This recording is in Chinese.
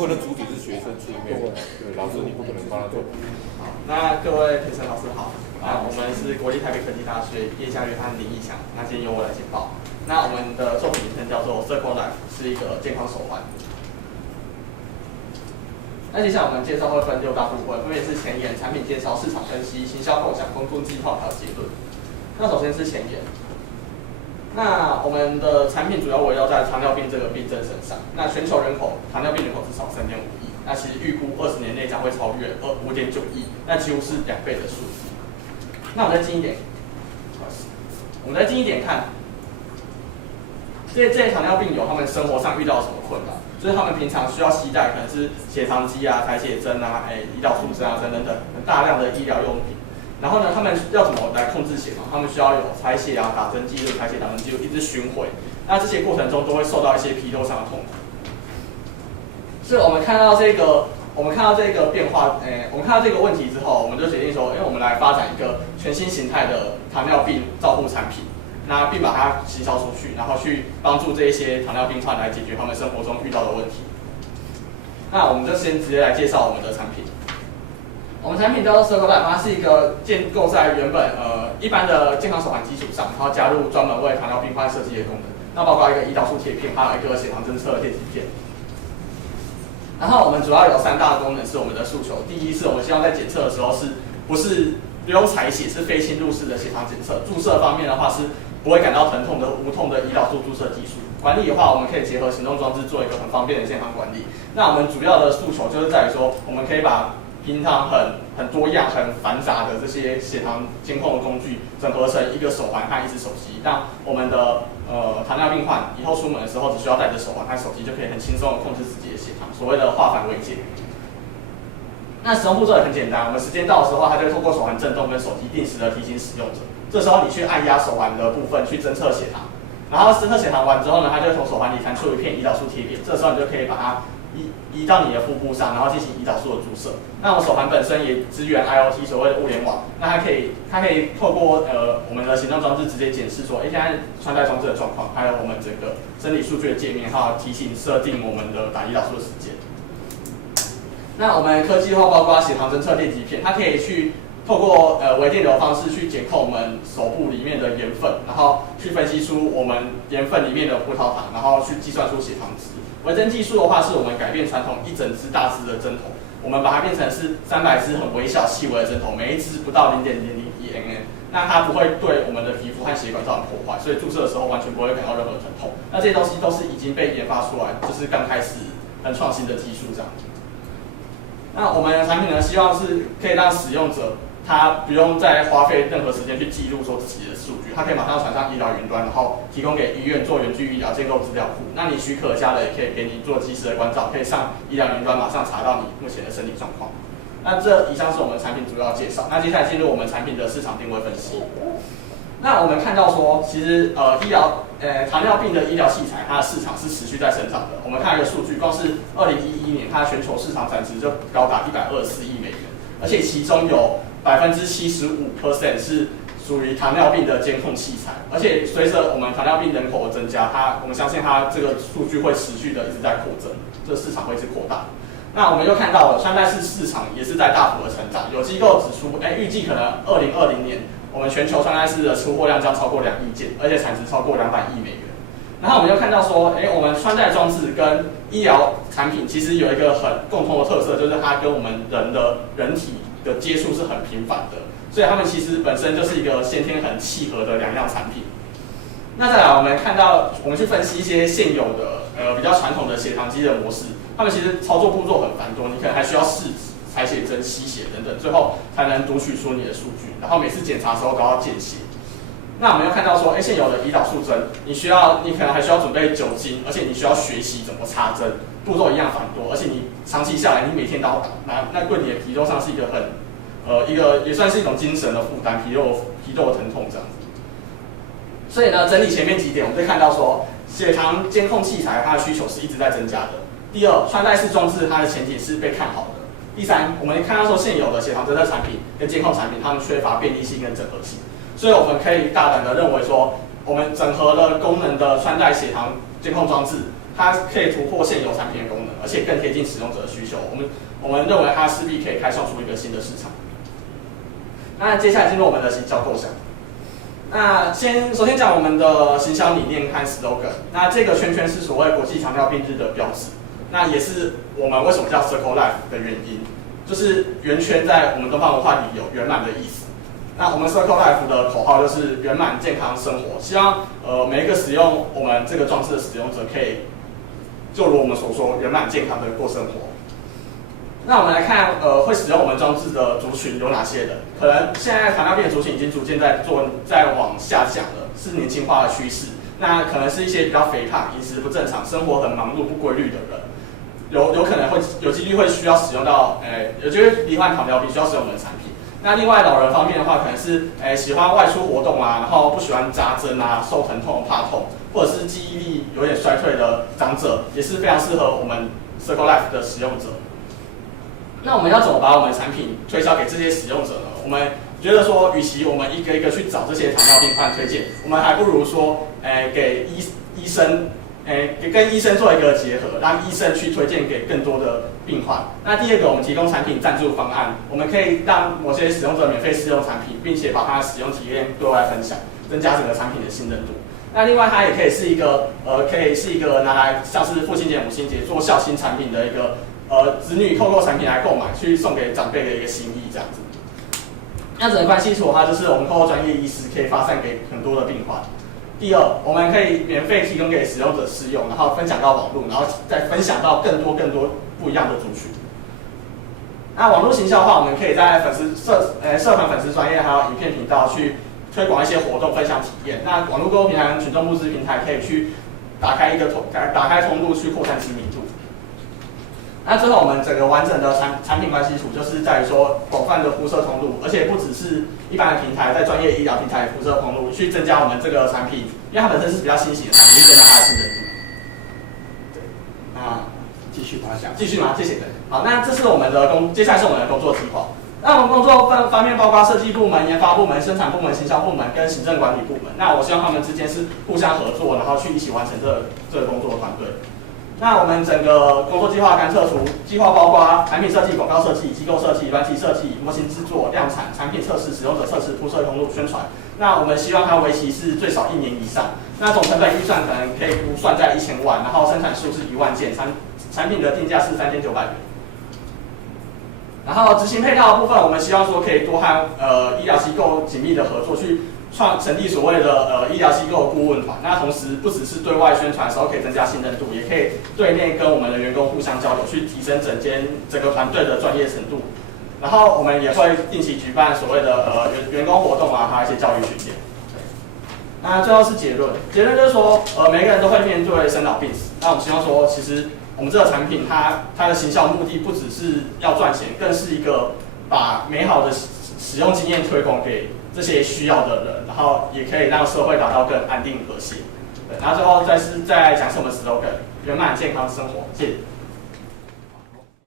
或者主体是学生出面，对，老师你不可能帮他做。好，那各位评审老师好，那我们是国立台北科技大学叶嘉约翰林义祥，那今天由我来简报。那我们的作品名称叫做 Circle Life， 是一个健康手环。那接下来我们介绍会分6大部分，分别是前言、产品介绍、市场分析、行销构想、工作计划还有结论。那首先是前言。那我们的产品主要围绕在糖尿病这个病症身上。那全球糖尿病人口至少3.5亿，那其实预估20年内将会超越5.9亿，那几乎是2倍的数字。那我们再近一点，看，这些糖尿病友他们生活上遇到什么困难？就是他们平常需要携带可能是血糖机啊、采血针啊、胰岛素针啊等等很大量的医疗用品。然后呢，他们要怎么来控制血糖？他们需要有采血啊、打针记录、采血打针记录，一直巡回。那这些过程中都会受到一些疲劳上的痛苦。所以我们看到这个变化，我们看到这个问题之后，我们就决定说，我们来发展一个全新形态的糖尿病照护产品，那并把它行销出去，然后去帮助这一些糖尿病患来解决他们生活中遇到的问题。那我们就先直接来介绍我们的产品。我们产品叫做 Circle Life， 它是一个建构在原本一般的健康手环基础上，然后加入专门为糖尿病患设计的功能。那包括一个胰岛素贴片，还有一个血糖侦测的电极片。然后我们主要有3大功能是我们的诉求。第一是我们希望在检测的时候不用采血，是非侵入式的血糖检测。注射方面的话是不会感到疼痛的无痛的胰岛素注射技术。管理的话，我们可以结合行动装置做一个很方便的健康管理。那我们主要的诉求就是在于说，我们可以把平常很多样、很繁杂的这些血糖监控的工具，整合成一个手环和一只手机，让我们的糖尿病患以后出门的时候，只需要带着手环和手机，就可以很轻松的控制自己的血糖，所谓的化繁为简。那使用步骤也很简单，我们时间到的时候，它就会透过手环震动跟手机定时的提醒使用者。这时候你去按压手环的部分去侦测血糖，然后侦测血糖完之后呢，它就会从手环里弹出一片胰岛素贴片，这时候你就可以把它移到你的腹部上，然后进行胰岛素的注射。那我们手环本身也支援 IoT 所谓的物联网，那它可以透过我们的行动装置直接检视说，现在穿戴装置的状况，还有我们整个生理数据的界面，还有提醒设定我们的打胰岛素的时间。那我们科技化包括血糖侦测电极片，它可以去透过微电流方式去检控我们手部里面的盐分，然后去分析出我们盐分里面的葡萄糖，然后去计算出血糖值。微针技术的话，是我们改变传统一整支大支的针头，我们把它变成是300支很微小细微的针头，每一支不到0.001 nm， 那它不会对我们的皮肤和血管造成破坏，所以注射的时候完全不会感到任何疼痛。那这些东西都是已经被研发出来，就是刚开始很创新的技术这样。那我们的产品呢，希望是可以让使用者他不用再花费任何时间去记录说自己的数据，他可以马上传上医疗云端，然后提供给医院做远距医疗建构资料库。那你许可加了，也可以给你做即时的关照，可以上医疗云端马上查到你目前的身体状况。那这以上是我们产品主要介绍。那接下来进入我们产品的市场定位分析。那我们看到说，其实糖尿病的医疗器材，它的市场是持续在成长的。我们看一个数据，光是2011年，它全球市场产值就高达124亿美元，而且其中有75% 是属于糖尿病的监控器材，而且随着我们糖尿病人口的增加，我们相信它这个数据会持续的一直在扩增，这个市场会是扩大。那我们又看到了穿戴式市场也是在大幅的成长，有机构指出，预计可能2020年我们全球穿戴式的出货量将超过2亿件，而且产值超过200亿美元。然后我们又看到说，我们穿戴装置跟医疗产品其实有一个很共同的特色，就是它跟我们人体的接触是很频繁的，所以它们其实本身就是一个先天很契合的2样产品。那再来，我们去分析一些现有的比较传统的血糖机的模式，它们其实操作步骤很繁多，你可能还需要试纸、采血针、吸血等等，最后才能读取出你的数据，然后每次检查的时候都要见血。那我们又看到说，现有的胰岛素针，你可能还需要准备酒精，而且你需要学习怎么插针，步骤一样繁多，而且你长期下来，你每天都要打，那对你的皮肉上是一个也算是一种精神的负担，皮肉的疼痛这样子。所以呢，整理前面几点，我们就看到说，血糖监控器材它的需求是一直在增加的。第二，穿戴式装置它的前景是被看好的。第三，我们看到说现有的血糖侦测产品跟监控产品，它们缺乏便利性跟整合性，所以我们可以大胆的认为说，我们整合了功能的穿戴血糖监控装置它可以突破现有产品的功能，而且更贴近使用者的需求。我们认为它势必可以开创出一个新的市场。那接下来进入我们的行销构想。那首先讲我们的行销理念和 slogan。那这个圈圈是所谓国际糖尿病日的标志，那也是我们为什么叫 Circle Life 的原因，就是圆圈在我们东方文化里有圆满的意思。那我们 Circle Life 的口号就是圆满健康生活，希望每一个使用我们这个装置的使用者可以，就如我们所说，圆满健康的过生活。那我们来看，会使用我们装置的族群有哪些人？可能现在糖尿病的族群已经逐渐在往下降了，是年轻化的趋势。那可能是一些比较肥胖、饮食不正常、生活很忙碌不规律的人，有可能有几率会需要使用到，有机会罹患糖尿病需要使用我们的产品。那另外老人方面的话，可能是喜欢外出活动啊，然后不喜欢扎针啊、受疼痛、怕痛，或者是记忆力有点衰退的长者，也是非常适合我们 Circle Life 的使用者。那我们要怎么把我们的产品推销给这些使用者呢？我们觉得说，与其我们一个一个去找这些糖尿病患推荐，我们还不如说，给医生，跟医生做一个结合，让医生去推荐给更多的病患。那第二个，我们提供产品赞助方案，我们可以让某些使用者免费试用产品，并且把它的使用体验对外分享，增加整个产品的信任度。那另外，它也可以是一个，拿来像是父亲节、母亲节做孝心产品的一个。子女透过产品来购买，去送给长辈的一个心意，这样子。那整个关系图的话，就是我们透过专业医师可以发散给很多的病患。第二，我们可以免费提供给使用者试用，然后分享到网络，然后再分享到更多不一样的族群。那网络行销的话，我们可以在社团粉丝专页还有影片频道去推广一些活动，分享体验。那网络购物平台、群众募资平台可以去打开通路去扩散知名度。那最后，我们整个完整的产品关系图就是在于说广泛的辐射通路，而且不只是一般的平台，在专业医疗平台辐射通路去增加我们这个产品，因为它本身是比较新型的产品，去增加它的信任度。对，那继续发想。继续吗？谢谢。好，那这是我们的接下来是我们的工作计划。那我们工作方面包括设计部门、研发部门、生产部门、行销部门跟行政管理部门。那我希望他们之间是互相合作，然后去一起完成这个工作团队。那我们整个工作计划甘特图计划包括产品设计、广告设计、机构设计、软体设计、模型制作、量产、产品测试、使用者测试、铺设通路、宣传。那我们希望它为期是最少1年以上。那总成本预算可能可以估算在1000万，然后生产数是1万件，产品的定价是3900元。然后执行配套的部分，我们希望说可以多和医疗机构紧密的合作，去成立所谓的医疗机构顾问团。那同时不只是对外宣传的时候可以增加信任度，也可以对内跟我们的员工互相交流，去提升整个团队的专业程度。然后我们也会定期举办所谓的员工活动啊，还有一些教育训练。那最后是结论就是说，每个人都会面对生老病死。那我们希望说，其实我们这个产品它的行销目的不只是要赚钱，更是一个把美好的使用经验推广给这些需要的人，然后也可以让社会达到更安定和谐。对，然后最后再来讲是我们 slogan：圆满健康生活。谢谢。